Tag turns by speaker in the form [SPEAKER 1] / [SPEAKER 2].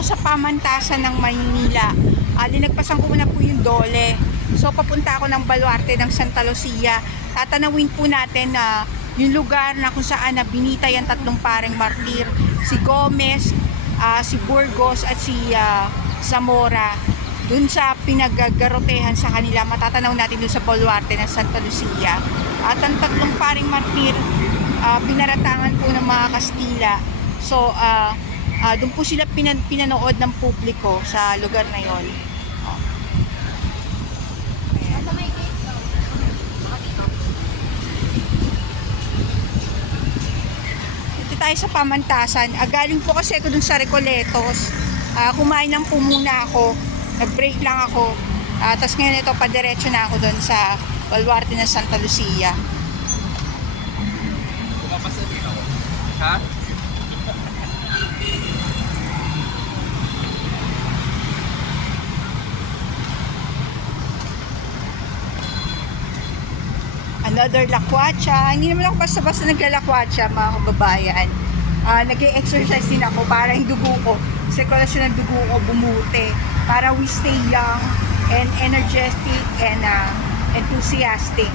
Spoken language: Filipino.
[SPEAKER 1] ako sa pamantasan ng Maynila. Uh, linagpasan ko muna po yung dole. So papunta ako ng Baluarte ng Santa Lucia. Tatanawin po natin na yung lugar na kung saan na binitay ang tatlong pareng martir. Si Gomez, ah, si Burgos at si ah, Zamora. Dun sa pinagagarotehan sa kanila, matatanaw natin dun sa Baluarte ng Santa Lucia. At ang tatlong paring martir, ah, binaratangan po ng mga Kastila. So, ah ah, doon po sila pinan- pinanood ng publiko sa lugar na yon. Oh. Ayan. Dito tayo sa pamantasan. Ah, galing po kasi ako dun sa Recoletos. Ah, kumain lang po muna ako. Nag-break lang ako. Ah, Tapos ngayon ito, padiretso na ako dun sa Baluarte ng Santa Lucia.
[SPEAKER 2] Pumapasa din ako. Ha?
[SPEAKER 1] Another lakwatsa. Hindi naman ako basta-basta naglalakwatsa, mga kababayan. Ah, nag-exercise din ako para yung dugo ko, sirkulasyon ng dugo ko bumuti. Para we stay young and energetic and ah, enthusiastic.